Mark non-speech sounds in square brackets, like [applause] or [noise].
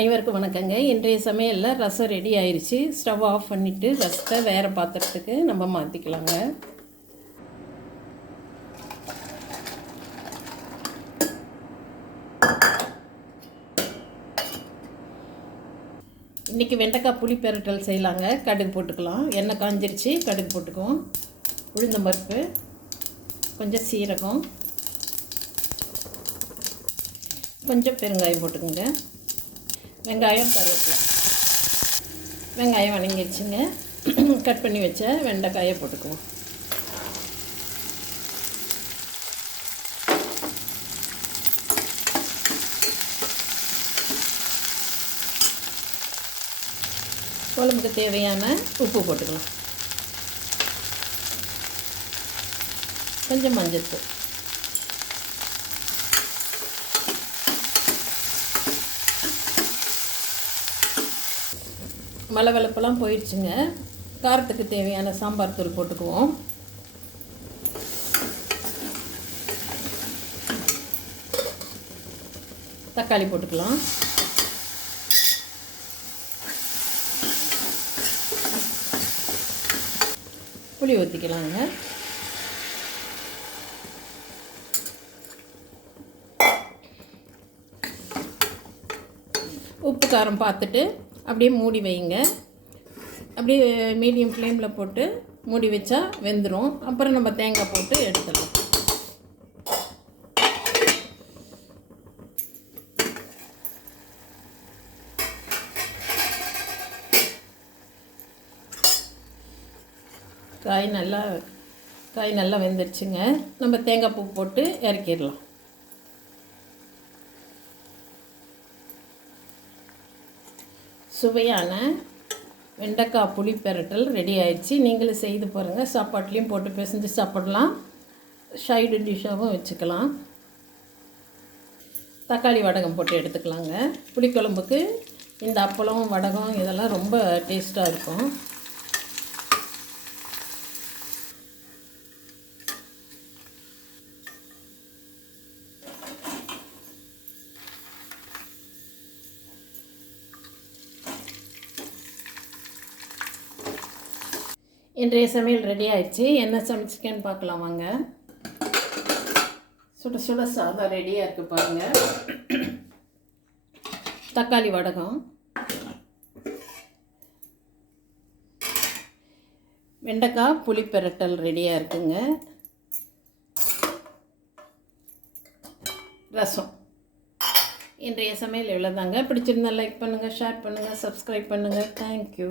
அனைவருக்கும் வணக்கங்க. இன்றைய சமையலில் ரசம் ரெடி ஆயிடுச்சு ஸ்டவ் ஆஃப் பண்ணிவிட்டு ரசத்தை வேறு பாத்திரத்துக்கு நம்ம மாற்றிக்கலாங்க இன்றைக்கி வெண்டைக்காய் புளி பெரட்டல் செய்யலாங்க. கடுகு போட்டுக்கலாம். எண்ணெய் காஞ்சிருச்சு கடுகு போட்டுக்குவோம். உளுந்தம் பருப்பு கொஞ்சம் சீரகம் கொஞ்சம் பெருங்காயம் போட்டுக்கோங்க. வெங்காயம் கருவேப்பிலை. வெங்காயம் வணங்கிடுச்சுங்க. [clears throat] கட் பண்ணி வச்ச வெண்டைக்காயை போட்டுக்குவோம். குழம்புக்கு தேவையான உப்பு போட்டுக்கலாம். கொஞ்சம் மஞ்சத்தூள். மலை வெளப்பெல்லாம் போயிடுச்சுங்க. காரத்துக்கு தேவையான சாம்பார் தூள் போட்டுக்குவோம். தக்காளி போட்டுக்கலாம். புளி ஊற்றிக்கலாங்க உப்பு காரம் பார்த்துட்டு அப்படியே மூடி வைங்க. அப்படியே மீடியம் ஃப்ளேமில் போட்டு மூடி வச்சா வெந்துடும் அப்புறம் நம்ம தேங்காய் போட்டு எடுத்துடலாம். காய் நல்லா காய் நல்லா வெந்துருச்சுங்க. நம்ம தேங்காய் பூ போட்டு இறக்கிடலாம். சுவையான வெண்டைக்காய் புளி பெரட்டல் ரெடி ஆயிடுச்சு. நீங்களும் செய்து பாருங்கள் சாப்பாட்லேயும் போட்டு பிசைஞ்சு சாப்பிடலாம். சைடு டிஷ்ஷாகவும் வச்சுக்கலாம். தக்காளி வடகம் போட்டு எடுத்துக்கலாங்க. புளிக்குழம்புக்கு இந்த அப்பளம் வடகம் இதெல்லாம் ரொம்ப டேஸ்ட்டாக இருக்கும். இன்றைய சமையல் ரெடி ஆயிடுச்சு. என்ன சமைச்சிருக்கேன்னு பார்க்கலாம் வாங்க. சுட சுட சாதம் ரெடியாக இருக்குது பாருங்கள் தக்காளி வடகம். வெண்டைக்காய் புளிப்பெரட்டல் ரெடியாக இருக்குங்க. ரசம். இன்றைய சமையல் இவ்வளோதாங்க பிடிச்சிருந்தா லைக் பண்ணுங்கள் ஷேர் பண்ணுங்கள் சப்ஸ்கிரைப் பண்ணுங்கள் தேங்க்யூ